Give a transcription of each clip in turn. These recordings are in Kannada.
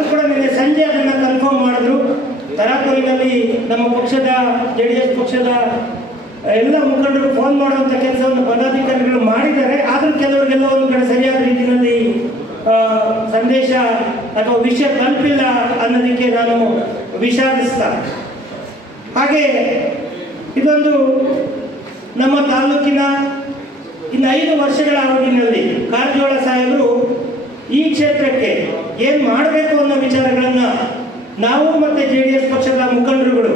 ಆದರೂ ಕೂಡ ನಿನ್ನೆ ಸಂಜೆ ಅದನ್ನು ಕನ್ಫರ್ಮ್ ಮಾಡಿದ್ರು. ತರಾತುರಿನಲ್ಲಿ ನಮ್ಮ ಪಕ್ಷದ ಜೆ ಡಿ ಎಸ್ ಪಕ್ಷದ ಎಲ್ಲ ಮುಖಂಡರು ಫೋನ್ ಮಾಡುವಂಥ ಕೆಲಸವನ್ನು ಪದಾಧಿಕಾರಿಗಳು ಮಾಡಿದ್ದಾರೆ. ಆದರೂ ಕೆಲವರಿಗೆಲ್ಲ ಒಂದು ಕಡೆ ಸರಿಯಾದ ರೀತಿಯಲ್ಲಿ ಸಂದೇಶ ಅಥವಾ ವಿಷಯ ತಲುಪಿಲ್ಲ ಅನ್ನೋದಕ್ಕೆ ನಾನು ವಿಷಾದಿಸ್ತ. ಹಾಗೆ ಇದೊಂದು ನಮ್ಮ ತಾಲೂಕಿನ ಇನ್ನು ಐದು ವರ್ಷಗಳ ಅವಧಿನಲ್ಲಿ ಕಾರಜೋಳ ಸಾಹೇಬರು ಈ ಕ್ಷೇತ್ರಕ್ಕೆ ಏನು ಮಾಡಬೇಕು ಅನ್ನೋ ವಿಚಾರಗಳನ್ನು ನಾವು ಮತ್ತು ಜೆ ಡಿ ಎಸ್ ಪಕ್ಷದ ಮುಖಂಡರುಗಳು,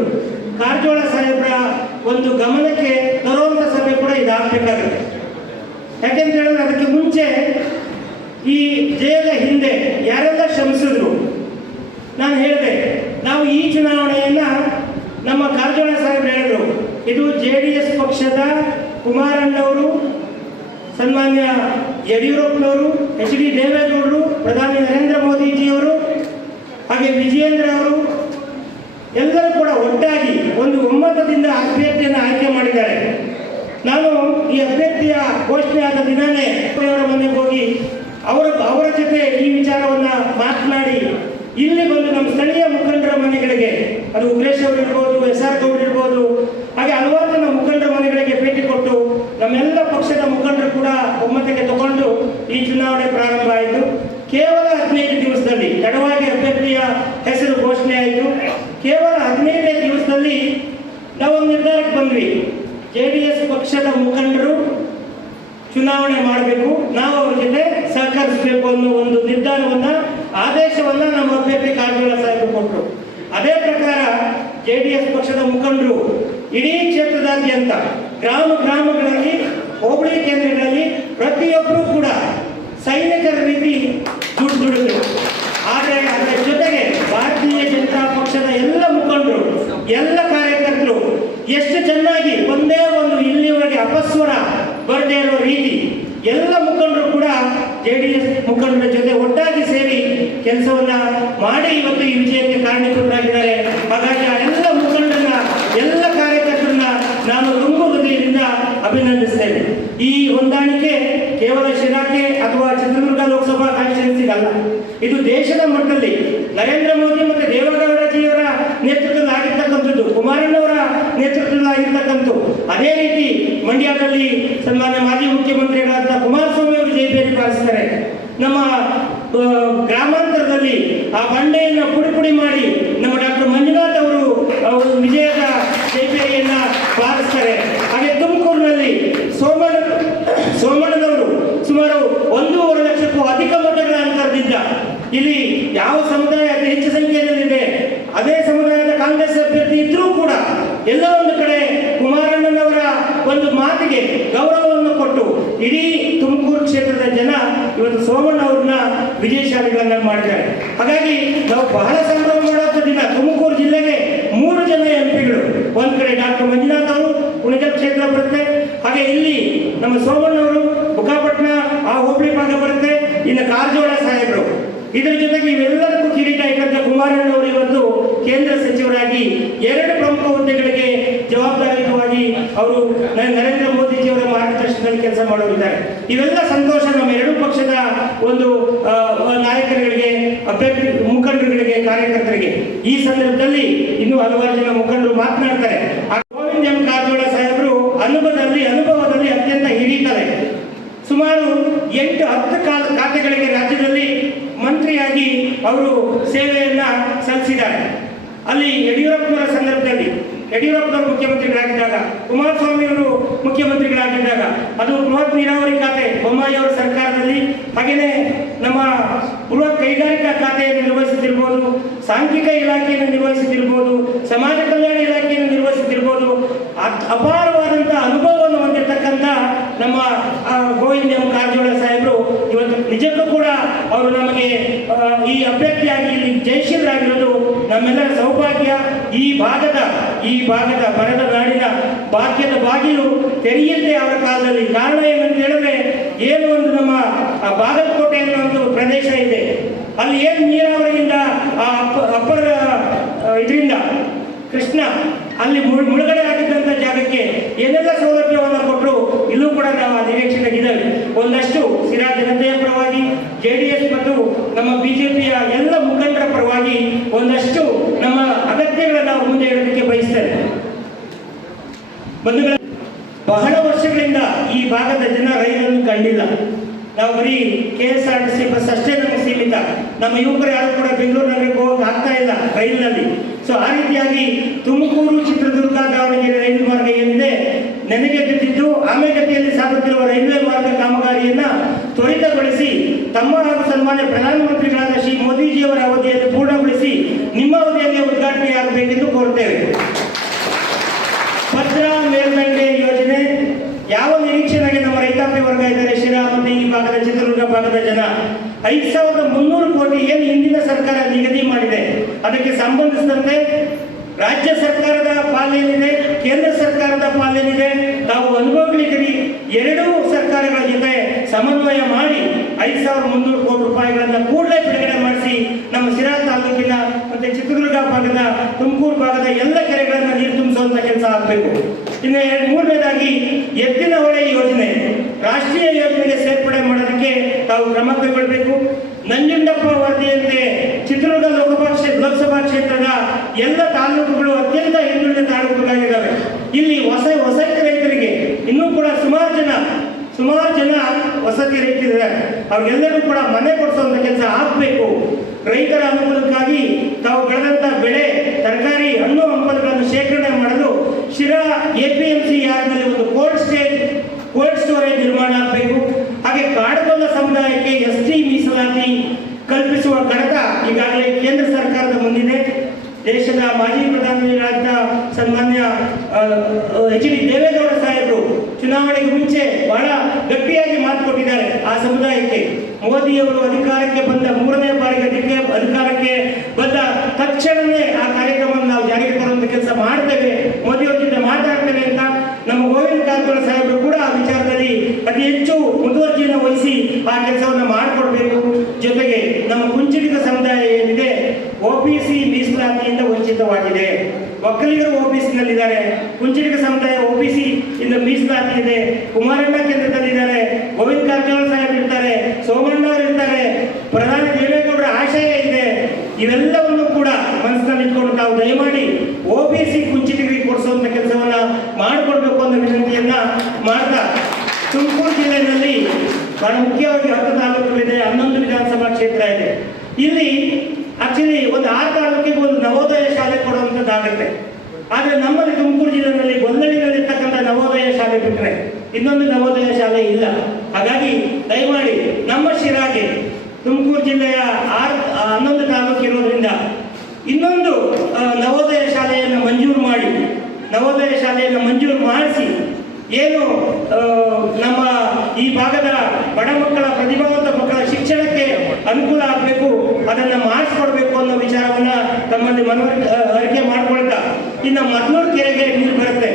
ಕಾರಜೋಳ ಸಾಹೇಬ್ರ ಒಂದು ಗಮನಕ್ಕೆ ತರುವಂಥ ಸಭೆ ಕೂಡ ಇದಾಗಬೇಕಾಗುತ್ತೆ ಯಾಕೆಂತ ಹೇಳಿದ್ರೆ ಅದಕ್ಕೆ ಮುಂಚೆ ಈ ಜಯದ ಹಿಂದೆ ಯಾರೆಲ್ಲ ಶ್ರಮಿಸಿದ್ರು, ನಾನು ಹೇಳಿದೆ, ನಾವು ಈ ಚುನಾವಣೆಯನ್ನ ನಮ್ಮ ಕಾರಜೋಳ ಸಾಹೇಬ್ರು ಹೇಳಿದ್ರು. ಇದು ಜೆ ಡಿ ಎಸ್ ಪಕ್ಷದ ಕುಮಾರಣ್ಣವರು, ಸನ್ಮಾನ್ಯ ಯಡಿಯೂರಪ್ಪನವರು, ಎಚ್ ಡಿ ದೇವೇಗೌಡರು, ಪ್ರಧಾನಿ ನರೇಂದ್ರ ಮೋದಿಜಿಯವರು, ಹಾಗೆ ವಿಜಯೇಂದ್ರ ಅವರು, ಎಲ್ಲರೂ ಕೂಡ ಒಟ್ಟಾಗಿ ಒಂದು ಒಮ್ಮತದಿಂದ ಅಭ್ಯರ್ಥಿಯನ್ನು ಆಯ್ಕೆ ಮಾಡಿದ್ದಾರೆ. ನಾನು ಈ ಅಭ್ಯರ್ಥಿಯ ಘೋಷಣೆ ಆದ ದಿನವೇ ಅವರ ಮನೆಗೆ ಹೋಗಿ ಅವರ ಅವರ ಜೊತೆ ಈ ವಿಚಾರವನ್ನು ಮಾತನಾಡಿ ಇಲ್ಲಿ ಬಂದು ನಮ್ಮ ಸ್ಥಳೀಯ ಮುಖಂಡರ ಮನೆಗಳಿಗೆ ಅದು ಉಗ್ರೇಶ್ ಅವರು ಇರ್ಬೋದು ಎಸ್ ಆರ್ ಗೌಡ್ ಇರ್ಬೋದು ಹಾಗೆ ಹಲವಾರು ಜನ ಮುಖಂಡರ ಮನೆಗಳಿಗೆ ಭೇಟಿ ಕೊಟ್ಟು ನಮ್ಮೆಲ್ಲ ಪಕ್ಷದ ಮುಖಂಡರು ಕೂಡ ಒಮ್ಮತಕ್ಕೆ ತಗೊಂಡು ಈ ಚುನಾವಣೆ ಪ್ರಾರಂಭ ಆಯಿತು ಕೇವಲ ಹದಿನೈದು ದಿವಸದಲ್ಲಿ ತಡವಾಗಿ ಅಭ್ಯರ್ಥಿಯ ಹೆಸರು ಘೋಷಣೆ ಆಯಿತು ಕೇವಲ ಹದಿನೈದೇ ದಿವಸದಲ್ಲಿ ನಾವೊಂದು ನಿರ್ಧಾರಕ್ಕೆ ಬಂದ್ವಿ ಜೆ ಡಿ ಎಸ್ ಪಕ್ಷದ ಮುಖಂಡರು ಚುನಾವಣೆ ಮಾಡಬೇಕು ನಾವು ಅವ್ರ ಜೊತೆ ಸಹಕರಿಸಬೇಕು ಅನ್ನೋ ಒಂದು ನಿರ್ಧಾರವನ್ನ ಆದೇಶವನ್ನ ನಮ್ಮ ಅಭ್ಯರ್ಥಿ ಕಾರಜೋಳ ಸಾಹೇಬರು ಕೊಟ್ಟರು ಅದೇ ಪ್ರಕಾರ ಜೆ ಡಿ ಎಸ್ ಪಕ್ಷದ ಮುಖಂಡರು ಇಡೀ ಕ್ಷೇತ್ರದಾದ್ಯಂತ ಗ್ರಾಮ ಗ್ರಾಮಗಳಲ್ಲಿ, ಹೋಬಳಿ ಕೇಂದ್ರಗಳಲ್ಲಿ ಪ್ರತಿಯೊಬ್ಬರೂ ಕೂಡ ಸೈನಿಕರ ರೀತಿ ದುಡ್ಡು ದುಡಿದ್ರು ಆದರೆ ಅದರ ಜೊತೆಗೆ ಭಾರತೀಯ ಜನತಾ ಪಕ್ಷದ ಎಲ್ಲ ಮುಖಂಡರು, ಎಲ್ಲ ಕಾರ್ಯಕರ್ತರು ಎಷ್ಟು ಚೆನ್ನಾಗಿ ಒಂದೇ ಒಂದು ಇಲ್ಲಿವರೆಗೆ ಅಪಸ್ವರ ಬರದೇ ಇರೋ ರೀತಿ ಎಲ್ಲ ಮುಖಂಡರು ಕೂಡ ಜೆ ಡಿ ಎಸ್ ಮುಖಂಡರ ಜೊತೆ ಒಟ್ಟಾಗಿ ಸೇರಿ ಕೆಲಸವನ್ನ ಮಾಡಿ ಇವತ್ತು ಈ ವಿಜಯಕ್ಕೆ ಕಾರಣೀಕೃತರಾಗಿದ್ದಾರೆ. ಹಾಗಾಗಿ ಆ ಎಲ್ಲ ಮುಖಂಡರನ್ನ, ಎಲ್ಲ ಕಾರ್ಯಕರ್ತರನ್ನ ನಾನು ತುಂಬು ಹೃದಯದಿಂದ ಅಭಿನಂದಿಸ್ತೇನೆ. ಈ ಹೊಂದಾಣಿಕೆ ಕೇವಲ ಶಿರಾಕೆ ಅಥವಾ ಚಿತ್ರದುರ್ಗ ಲೋಕಸಭಾ ಕಾನ್ಸ್ಟಿಟ್ಯೂನ್ಸಿಗಲ್ಲ ಇದು ದೇಶದ ಮಟ್ಟದಲ್ಲಿ ನರೇಂದ್ರ ಮೋದಿ ಮತ್ತು ದೇವೇಗೌಡಜಿಯವರ ನೇತೃತ್ವದಲ್ಲಿ ಆಗಿರ್ತಕ್ಕಂಥದ್ದು, ಕುಮಾರಣ್ಣವರ ನೇತೃತ್ವದಲ್ಲಿ ಆಗಿರ್ತಕ್ಕಂಥದ್ದು. ಅದೇ ರೀತಿ ಮಂಡ್ಯದಲ್ಲಿ ಸನ್ಮಾನ್ಯ ಮಾಜಿ ಬಾರಿಸ್ತಾರೆ ನಮ್ಮ ಗ್ರಾಮಾಂತರದಲ್ಲಿ ಆ ಬಂಡೆಯನ್ನು ಪುಡಿ ಪುಡಿ ಮಾಡಿ ನಮ್ಮ ಡಾಕ್ಟರ್ ಮಂಜುನಾಥ್ ಅವರು ವಿಜಯದ ಜಯಬೇರಿಯನ್ನ ಬಾರಿಸ್ತಾರೆ ಹಾಗೆ ತುಮಕೂರಿನಲ್ಲಿ ಸೋಮಣ್ಣ, ಸೋಮಣ್ಣನವರು ಸುಮಾರು ಒಂದೂವರೆ ಲಕ್ಷಕ್ಕೂ ಅಧಿಕ ಮತಗಳ ಅಂತರದಿಂದ ಇಲ್ಲಿ ಯಾವ ಸಮುದಾಯ ಅತಿ ಹೆಚ್ಚು ಸಂಖ್ಯೆಯಲ್ಲಿದೆ, ಅದೇ ಸಮುದಾಯದ ಕಾಂಗ್ರೆಸ್ ಅಭ್ಯರ್ಥಿ ಇದ್ರೂ ಕೂಡ ಎಲ್ಲ ಒಂದು ಕಡೆ ಕುಮಾರಣ್ಣನವರ ಒಂದು ಮಾತಿಗೆ ಗೌರವವನ್ನು ಕೊಟ್ಟು ಇಡೀ ತುಮಕೂರು ಕ್ಷೇತ್ರದ ಇವತ್ತು ಸೋಮಣ್ಣ ಅವ್ರನ್ನ ವಿಜಯಶಾಲಿಗಳನ್ನ ಮಾಡಿದ್ದಾರೆ ಹಾಗಾಗಿ ನಾವು ಬಹಳ ಸಂಭ್ರಮ ಮಾಡುವಂಥ ದಿನ. ತುಮಕೂರು ಜಿಲ್ಲೆಗೆ ಮೂರು ಜನ ಎಂ ಪಿಗಳು. ಒಂದ್ ಕಡೆ ಡಾಕ್ಟರ್ ಮಂಜುನಾಥ್ ಅವರು ಕುಣಿಗಲ್ ಕ್ಷೇತ್ರ ಬರುತ್ತೆ. ಹಾಗೆ ಇಲ್ಲಿ ನಮ್ಮ ಸೋಮಣ್ಣ ಅವರು ಬುಕ್ಕಾಪಟ್ಟಣ ಆ ಹೋಬಳಿ ಭಾಗ ಬರುತ್ತೆ. ಇನ್ನು ಕಾರಜೋಳ ಸಾಹೇಬರು. ಇದರ ಜೊತೆಗೆ ಇವೆಲ್ಲದಕ್ಕೂ ಕಿರೀಟ ಇಟ್ಟಂತ ಕುಮಾರಣ್ಣವರು ಇವತ್ತು ಕೇಂದ್ರ ಸಚಿವರಾಗಿ ಎರಡು ಪ್ರಮುಖ ಹುದ್ದೆಗಳಿಗೆ ಜವಾಬ್ದಾರಿಯುತವಾಗಿ ಅವರು ನರೇಂದ್ರ ಮೋದಿಜಿಯವರ ಮಾರ್ಗದರ್ಶನದಲ್ಲಿ ಕೆಲಸ ಮಾಡೋರಿದ್ದಾರೆ. ಇವೆಲ್ಲ ಸಂತೋಷ ನಮ್ಮ ಎರಡೂ ಪಕ್ಷದ ಒಂದು ನಾಯಕರುಗಳಿಗೆ, ಅಭ್ಯರ್ಥಿ ಮುಖಂಡರುಗಳಿಗೆ, ಕಾರ್ಯಕರ್ತರಿಗೆ. ಈ ಸಂದರ್ಭದಲ್ಲಿ ಇನ್ನೂ ಹಲವಾರು ಜನ ಮುಖಂಡರು ಮಾತನಾಡ್ತಾರೆ. ಗೋವಿಂದ ಎಂ ಕಾರಜೋಳ ಸಾಹೇಬರು ಅನುಭವದಲ್ಲಿ ಅನುಭವದಲ್ಲಿ ಅತ್ಯಂತ ಹಿರಿತಾರೆ ಸುಮಾರು ಎಂಟು, ಹತ್ತು ಕಾಲ ಖಾತೆಗಳಿಗೆ ರಾಜ್ಯದಲ್ಲಿ ಮಂತ್ರಿಯಾಗಿ ಅವರು ಸೇವೆಯನ್ನ ಸಲ್ಲಿಸಿದ್ದಾರೆ. ಅಲ್ಲಿ ಯಡಿಯೂರಪ್ಪನವರ ಸಂದರ್ಭದಲ್ಲಿ, ಯಡಿಯೂರಪ್ಪನವರು ಮುಖ್ಯಮಂತ್ರಿಗಳಾಗಿದ್ದಾಗ ಕುಮಾರಸ್ವಾಮಿ ಅವರು ಮುಖ್ಯಮಂತ್ರಿಗಳಾಗಿದ್ದಾಗ, ಅದು ಬೃಹತ್ ನೀರಾವರಿ ಖಾತೆ, ಬೊಮ್ಮಾಯಿ ಅವರ ಸರ್ಕಾರದಲ್ಲಿ, ಹಾಗೆಯೇ ನಮ್ಮ ಬೃಹತ್ ಕೈಗಾರಿಕಾ ಖಾತೆಯನ್ನು ನಿರ್ವಹಿಸುತ್ತಿರ್ಬೋದು, ಸಾಂಖ್ಯಿಕ ಇಲಾಖೆಯನ್ನು ನಿರ್ವಹಿಸುತ್ತಿರ್ಬೋದು, ಸಮಾಜ ಕಲ್ಯಾಣ ಇಲಾಖೆಯನ್ನು ನಿರ್ವಹಿಸುತ್ತಿರ್ಬೋದು ಅಪಾರವಾದಂತಹ ಅನುಭವವನ್ನು ಹೊಂದಿರತಕ್ಕಂಥ ನಮ್ಮ ಗೋವಿಂದ ಇವತ್ತು ನಿಜಕ್ಕೂ ಕೂಡ ಅವರು ನಮಗೆ ಈ ಅಭ್ಯರ್ಥಿಯಾಗಿ ಇಲ್ಲಿ ಜಯಶೀಲರಾಗಿರೋದು ನಮ್ಮೆಲ್ಲರ ಸೌಭಾಗ್ಯ. ಈ ಭಾಗದ ಈ ಭಾಗದ ಬರದ ನಾಡಿನ ಭಾಗ್ಯದ ಬಾಗಿಲು ತೆರೆಯುತ್ತೆ ಅವರ ಕಾಲದಲ್ಲಿ. ಕಾರಣ ಏನಂತ ಹೇಳಿದ್ರೆ, ಏನು ಒಂದು ನಮ್ಮ ಬಾಗಲಕೋಟೆ ಅನ್ನೋ ಒಂದು ಪ್ರದೇಶ ಇದೆ. ಅಲ್ಲಿ ಏನು ನೀರಾವರಿಯಿಂದ ಆ ಅಪ್ಪ- ಅಪ್ಪರ ಇದರಿಂದ ಕೃಷ್ಣ ಅಲ್ಲಿ ಮುಳ್- ಮುಳುಗಡೆ ಆಗಿದ್ದಂಥ ಜಾಗಕ್ಕೆ ಏನೆಲ್ಲ ಸೌಲಭ್ಯವನ್ನು ಕೊಟ್ಟರು ಇಲ್ಲೂ ಕೂಡ ನಾವು ಇದ್ದೇವೆ. ಒಂದಷ್ಟು ಸಿರಾ ಜನತೆಯ ಪರವಾಗಿ, ಜೆ ಡಿ ಎಸ್ ಮತ್ತು ನಮ್ಮ ಬಿಜೆಪಿಯ ಎಲ್ಲ ಮುಖಂಡರ ಪರವಾಗಿ ಒಂದಷ್ಟು ನಮ್ಮ ಅಗತ್ಯಗಳನ್ನು ನಾವು ಮುಂದೆ ಇಡೋದಕ್ಕೆ ಬಯಸ್ತೇವೆ ಬಹಳ ವರ್ಷಗಳಿಂದ ಈ ಭಾಗದ ಜನ ರೈಲನ್ನು ಕಂಡಿಲ್ಲ. ನಾವು ಬರೀ K S R T C bus ಅಷ್ಟೇ ನಮಗೆ ಸೀಮಿತ. ನಮ್ಮ ಯುವಕರು ಯಾರು ಕೂಡ ಬೆಂಗಳೂರು ನಗರಕ್ಕೆ ಹೋಗಕ್ಕೆ ಆಗ್ತಾ ಇಲ್ಲ ರೈಲಿನಲ್ಲಿ. ಸೊ ಆ ರೀತಿಯಾಗಿ ತುಮಕೂರು ಚಿತ್ರದುರ್ಗ ದಾವಣಗೆರೆ ರೈಲು ಮಾರ್ಗ ಏನಿದೆ ನೆನೆಗೆ ಬಿದ್ದಿದ್ದು ಆಮೆಗತಿಯಲ್ಲಿ ಸಾಗುತ್ತಿರುವ ರೈಲ್ವೆ ಮಾರ್ಗ ಕಾಮಗಾರಿಯನ್ನ ತ್ವರಿತಗೊಳಿಸಿ ತಮ್ಮ ಹಾಗೂ ಸನ್ಮಾನ್ಯ ಪ್ರಧಾನಮಂತ್ರಿಗಳಾದ ಶ್ರೀ ಮೋದಿಜಿಯವರ ಅವಧಿಯನ್ನು ಪೂರ್ಣಗೊಳಿಸಿ ನಿಮ್ಮ ಅವಧಿಯಲ್ಲಿ ಉದ್ಘಾಟನೆಯಾಗಬೇಕೆಂದು ಕೋರುತ್ತೇವೆ. ಭದ್ರಾ ಮೇಲ್ಮಂಡೆ ಯೋಜನೆ ಯಾವ ನಿರೀಕ್ಷೆಗೆ ನಮ್ಮ ರೈತಾಪಿ ವರ್ಗ ಇದ್ದಾರೆ? ಶಿರಾ ಮತ್ತು ಈ ಭಾಗದ ಚಿತ್ರದುರ್ಗ ಭಾಗದ ಜನ ಐದು ಸಾವಿರದ ಮುನ್ನೂರು ಕೋಟಿ ಏನು ಹಿಂದಿನ ಸರ್ಕಾರ ನಿಗದಿ ಮಾಡಿದೆ? ಅದಕ್ಕೆ ಸಂಬಂಧಿಸಿದಂತೆ ರಾಜ್ಯ ಸರ್ಕಾರದ ಪಾಲೇನಿದೆ ಕೇಂದ್ರ ಸರ್ಕಾರದ ಪಾಲೇನಿದೆ ತಾವು ಅನುಭವಗಳಿದ್ದೀರಿ ಎರಡೂ ಸರ್ಕಾರಗಳ ಜೊತೆ ಸಮನ್ವಯ ಮಾಡಿ ಐದು ಸಾವಿರದ ಮುನ್ನೂರು ಕೋಟಿ ರೂಪಾಯಿಗಳನ್ನು ಕೂಡಲೇ ಬಿಡುಗಡೆ ಮಾಡಿಸಿ ನಮ್ಮ ಶಿರಾ ತಾಲೂಕಿನ ಮತ್ತೆ ಚಿತ್ರದುರ್ಗ ಭಾಗದ ತುಮಕೂರು ಭಾಗದ ಎಲ್ಲ ಕೆರೆಗಳನ್ನು ನೀರು ತುಂಬಿಸುವಂತ ಕೆಲಸ ಆಗಬೇಕು. ಇನ್ನು ಎರಡು ಮೂರನೇದಾಗಿ ಎತ್ತಿನ ಹೊಳೆ ಯೋಜನೆ. ರಾಷ್ಟ್ರೀಯ ಯೋಜನೆಗೆ ಸೇರ್ಪಡೆ ಮಾಡೋದಕ್ಕೆ ತಾವು ಕ್ರಮ ಕೈಗೊಳ್ಳಬೇಕು ನಂಜುಂಡಪ್ಪ ವರದಿಯಂತೆ ಚಿತ್ರದುರ್ಗ ಲೋಕಸಭಾ ಕ್ಷೇ- ಲೋಕಸಭಾ ಕ್ಷೇತ್ರದ ಎಲ್ಲ ತಾಲೂಕುಗಳು ಅತ್ಯಂತ ಹಿಂದುಳಿದ ತಾಲೂಕುಗಳಾಗಿದ್ದಾವೆ ಇಲ್ಲಿ ಹೊಸ ವಸತಿ ರೈತರಿಗೆ ಇನ್ನೂ ಕೂಡ ಸುಮಾರು ಜನ ಸುಮಾರು ಜನ ವಸತಿ ರೈತರಿದ್ದಾರೆ. ಅವ್ರಿಗೆಲ್ಲರೂ ಕೂಡ ಮನೆ ಕೊಡಿಸುವಂತ ಕೆಲಸ ಆಗಬೇಕು. ರೈತರ ಅನುಕೂಲಕ್ಕಾಗಿ ತಾವು ಬೆಳೆದಂತ ಬೆಳೆ, ತರಕಾರಿ, ಹಣ್ಣು ಹಂಪಲುಗಳನ್ನು ಶೇಖರಣೆ ಮಾಡಲು Sira A P M C ಯಾರ್ಡ್ನಲ್ಲಿ ಒಂದು ಕೋಲ್ಡ್ ಸ್ಟೇಜ್ ಕೋಲ್ಡ್ ಸ್ಟೋರೇಜ್ ನಿರ್ಮಾಣ ಆಗಬೇಕು. ಹಾಗೆ ಕಾಡುಗೊಲ್ಲ ಸಮುದಾಯಕ್ಕೆ ಎಸ್ ಟಿ ಮೀಸಲಾತಿ ಕಲ್ಪಿಸುವ ಕಡತ ಈಗಾಗಲೇ ಕೇಂದ್ರ ಸರ್ಕಾರದ ಮುಂದಿದೆ ದೇಶದ ಮಾಜಿ ಪ್ರಧಾನಮಂತ್ರಿಗಳಾದ ಸನ್ಮಾನ್ಯ ಎಚ್ ಡಿ ದೇವೇಗೌಡ ಸಾಹೇಬರು ಚುನಾವಣೆಗೆ ಮುಂಚೆ ಬಹಳ ಗಟ್ಟಿಯಾಗಿ ಮಾತು ಕೊಟ್ಟಿದ್ದಾರೆ ಆ ಸಮುದಾಯಕ್ಕೆ. ಮೋದಿಯವರು ಅಧಿಕಾರಕ್ಕೆ ಬಂದ ಮೂರನೇ ಬಾರಿಗೆ ಅದಕ್ಕೆ ಅಧಿಕಾರಕ್ಕೆ ಬಂದ ತಕ್ಷಣವೇ ಆ ಕಾರ್ಯಕ್ರಮವನ್ನು ನಾವು ಜಾರಿಗೆ ತರುವಂತ ಕೆಲಸ ಮಾಡ್ತೇವೆ. ಮೋದಿಯವರ ಜೊತೆ ಮಾತಾಡ್ತೇವೆ ಅಂತ ನಮ್ಮ ಗೋವಿಂದ ಕಾರಜೋಳ ಸಾಹೇಬರು ಕೂಡ ಆ ವಿಚಾರದಲ್ಲಿ ಅತಿ ಹೆಚ್ಚು ಮುಂದುವರ್ಜಿಯನ್ನು ವಹಿಸಿ ಆ ಕೆಲಸವನ್ನು ಮಾಡಿಕೊಡ್ಬೇಕು. ಜೊತೆಗೆ ನಮ್ಮ ಕುಂಚಿಟಿಗ ಸಮುದಾಯ ಏನಿದೆ ಒಬಿಸಿ ಮೀಸಲಾತಿಯಿಂದ ವಂಚಿತವಾಗಿದೆ ಒಕ್ಕಲಿಗರು OBC ನಲ್ಲಿದ್ದಾರೆ. ಕುಂಚಿಟಿಗ ಸಮುದಾಯ ಒಬಿಸಿ ಇಂದ ಮೀಸಲಾತಿ ಇದೆ. ಕುಮಾರಣ್ಣ ಕೇಂದ್ರದಲ್ಲಿದ್ದಾರೆ. ಗೋವಿಂದ ಕಾರಜೋಳ ಸಾಹೇಬ್ ಇರ್ತಾರೆ. ಸೋಮಣ್ಣ ಅವರು ಇರ್ತಾರೆ. ಪ್ರಧಾನಿ ದೇವೇಗೌಡರ ಆಶಯ ಇದೆ. ಇವೆಲ್ಲವನ್ನು ಕೂಡ ಮನಸ್ಸಿನಲ್ಲಿ ಇಟ್ಕೊಂಡು ತಾವು ದಯಮಾಡಿ ಒಬಿಸಿ ಕುಂಚಿಟಿಗರಿಗೆ ಕೊಡಿಸುವಂತ ಕೆಲಸವನ್ನ ಮಾಡಿಕೊಡ್ಬೇಕು ಅನ್ನೋ ವಿನಂತಿಯನ್ನ ಮಾಡ್ತಾ ತುಮಕೂರು ಜಿಲ್ಲೆಯಲ್ಲಿ ಬಹಳ ಮುಖ್ಯವಾಗಿ ಹತ್ತು ಇದೆ ಹನ್ನೊಂದು ವಿಧಾನಸಭಾ ಕ್ಷೇತ್ರ ಇದೆ ಇಲ್ಲಿ ಆಕ್ಚುಲಿ ಒಂದು ಆರು ತಾಲೂಕಿಗೆ ಒಂದು ನವೋದಯ ಶಾಲೆ ಕೊಡುವಂಥದ್ದಾಗುತ್ತೆ ಆದರೆ ನಮ್ಮಲ್ಲಿ ತುಮಕೂರು ಜಿಲ್ಲೆಯಲ್ಲಿ ಗೊಂದಲಿನಲ್ಲಿ ಇರ್ತಕ್ಕಂಥ ನವೋದಯ ಶಾಲೆ ಬಿಟ್ಟರೆ ಇನ್ನೊಂದು ನವೋದಯ ಶಾಲೆ ಇಲ್ಲ. ಹಾಗಾಗಿ ದಯಮಾಡಿ ನಮ್ಮ ಶಿರಾಗೆ ತುಮಕೂರು ಜಿಲ್ಲೆಯ ಆರು ಹನ್ನೊಂದು ತಾಲೂಕು ಇರೋದ್ರಿಂದ ಇನ್ನೊಂದು ನವೋದಯ ಶಾಲೆಯನ್ನು ಮಂಜೂರು ಮಾಡಿ, ನವೋದಯ ಶಾಲೆಯನ್ನು ಮಂಜೂರು ಮಾಡಿಸಿ ಏನು ನಮ್ಮ ಈ ಭಾಗದ ಬಡ ಮಕ್ಕಳ ಪ್ರತಿಭಾವಂತ ಮಕ್ಕಳ ಶಿಕ್ಷಣಕ್ಕೆ ಅನುಕೂಲ ಆಗಬೇಕು ಅದನ್ನ ಮಾಡಿಸ್ಕೊಡ್ಬೇಕು ಅನ್ನೋ ವಿಚಾರವನ್ನ ತಮ್ಮಲ್ಲಿ ಮನವರಿಕೆ ಆ, ಅರಿಕೆ ಮಾಡ್ಕೊಳ್ತಾ ಇನ್ನು ಮದ್ನೂರು ಕೆರೆಗೆ ನೀರು ಬರುತ್ತೆ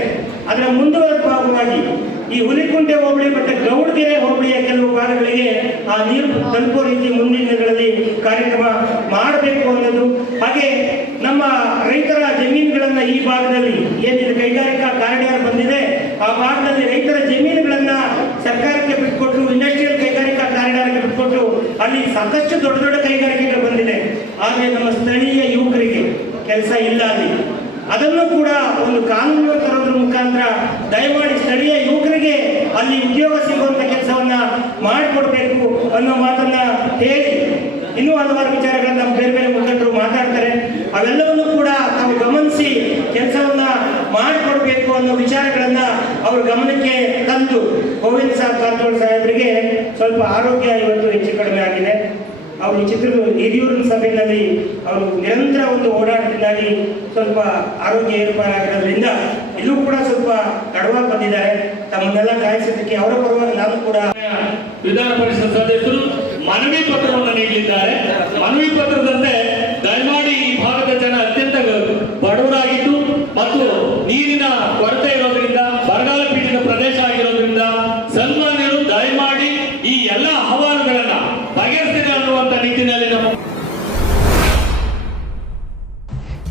ಅದರ ಮುಂದುವರೆದ ಭಾಗವಾಗಿ ಈ ಹುಲಿಕುಂಟೆ ಹೋಬಳಿ ಮತ್ತೆ ಗೌಡಗೆರೆ ಹೋಬಳಿಯ ಕೆಲವು ಭಾಗಗಳಿಗೆ ಆ ನೀರು ತಲುಪುವ ರೀತಿ ಮುಂದಿನ ದಿನಗಳಲ್ಲಿ ಕಾರ್ಯಕ್ರಮ ಮಾಡಬೇಕು ಅನ್ನೋದು ಹಾಗೆ ನಮ್ಮ ರೈತರ ಜಮೀನುಗಳನ್ನ ಈ ಭಾಗದಲ್ಲಿ ಏನಿದೆ ಕೈಗಾರಿಕಾ ಕಾರಿಡಾರ್ ಬಂದಿದೆ ಆ ಭಾಗದಲ್ಲಿ ರೈತರ ಜಮೀನುಗಳನ್ನ ಸರ್ಕಾರಕ್ಕೆ ಬಿಟ್ಕೊಟ್ಟು ಇಂಡಸ್ಟ್ರಿಯಲ್ ಕೈಗಾರಿಕಾ ಕಾರಿಡಾರ್ಗೆ ಬಿಟ್ಕೊಟ್ಟು ಅಲ್ಲಿ ಸಾಕಷ್ಟು ದೊಡ್ಡ ದೊಡ್ಡ ಕೈಗಾರಿಕೆಗಳು ಬಂದಿದೆ. ಆದರೆ ನಮ್ಮ ಸ್ಥಳೀಯ ಯುವಕರಿಗೆ ಕೆಲಸ ಇಲ್ಲ ಅಲ್ಲಿ. ಅದನ್ನು ಕೂಡ ಒಂದು ಕಾನೂನು ತರೋದ್ರ ಮುಖಾಂತರ ದಯಮಾಡಿ ಸ್ಥಳೀಯ ಯುವಕರಿಗೆ ಅಲ್ಲಿ ಉದ್ಯೋಗ ಸಿಗುವಂತ ಕೆಲಸವನ್ನ ಮಾಡಿಕೊಡ್ಬೇಕು ಅನ್ನೋ ಮಾತನ್ನ ಹೇಳಿ. ಇನ್ನೂ ಹಲವಾರು ವಿಚಾರಗಳನ್ನ ಬೇರೆ ಬೇರೆ ಮುಖಂಡರು ಮಾತಾಡ್ತಾರೆ. ಅವೆಲ್ಲವನ್ನು ಕೂಡ ತಾವು ಗಮನಿಸಿ ಕೆಲಸವನ್ನ ಮಾಡಿಕೊಡ್ಬೇಕು ಅನ್ನೋ ವಿಚಾರಗಳನ್ನ ಅವ್ರ ಗಮನಕ್ಕೆ ತಂದು ಗೋವಿಂದ ಸಾಬ್ ಕಾರಜೋಳ ಸಾಹೇಬರಿಗೆ ಸ್ವಲ್ಪ ಆರೋಗ್ಯ ಇವತ್ತು ಹೆಚ್ಚು ಕಡಿಮೆ ಆಗಿದೆ. ಅವರು ಚಿತ್ರ ಹಿರಿಯೂರಿನ ಸಭೆಯಲ್ಲಿ ಅವರು ನಿರಂತರ ಒಂದು ಓಡಾಟದಿಂದಾಗಿ ಸ್ವಲ್ಪ ಆರೋಗ್ಯ ಏರ್ಪಾಡಾಗಿರೋದ್ರಿಂದ ಇಲ್ಲೂ ಕೂಡ ಸ್ವಲ್ಪ ತಡವಾಗಿ ಬಂದಿದ್ದಾರೆ. ತಮ್ಮನ್ನೆಲ್ಲ ಕಾಯಿಸಿದ್ದಕ್ಕೆ ಅವರ ಪರವಾಗಿ ನಾನು ಕೂಡ ವಿಧಾನ ಪರಿಷತ್ ಸದಸ್ಯರು ಮನವಿ ಪತ್ರವನ್ನು ನೀಡಲಿದ್ದಾರೆ. ಮನವಿ ಪತ್ರದಂತೆ ದಯಮಾಡಿ ಈ ಭಾಗದ ಜನ ಅತ್ಯಂತ ಬಡವರಾಗಿದ್ದು